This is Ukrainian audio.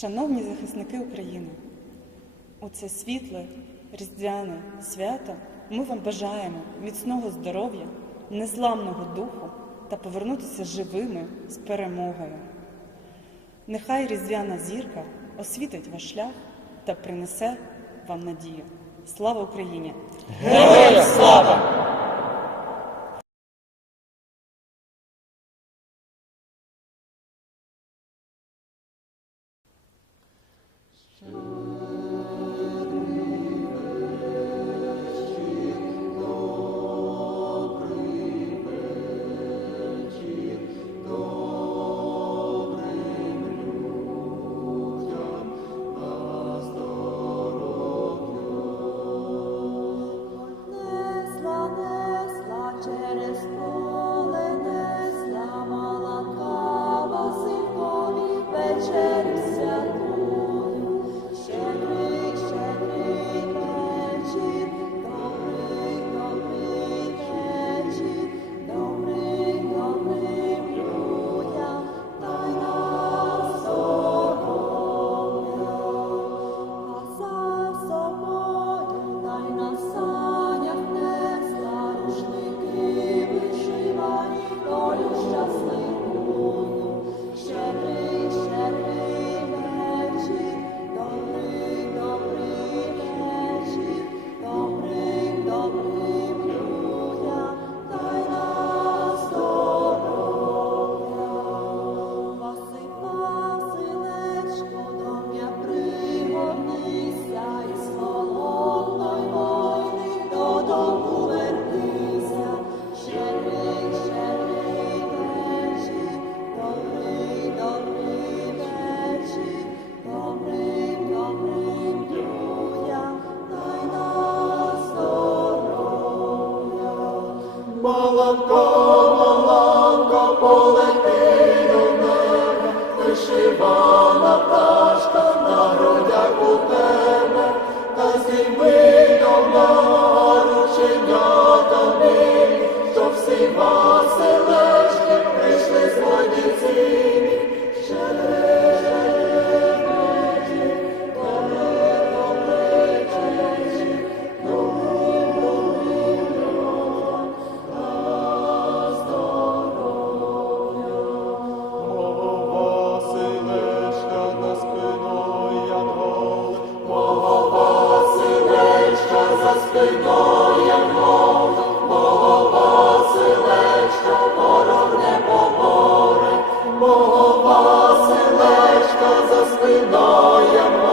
Шановні захисники України, у це світле, різдвяне свято ми вам бажаємо міцного здоров'я, незламного духу та повернутися живими з перемогою. Нехай різдвяна зірка освітить ваш шлях та принесе вам надію. Слава Україні! Героям слава! Сіми до наручення тобі, що всіма. нас.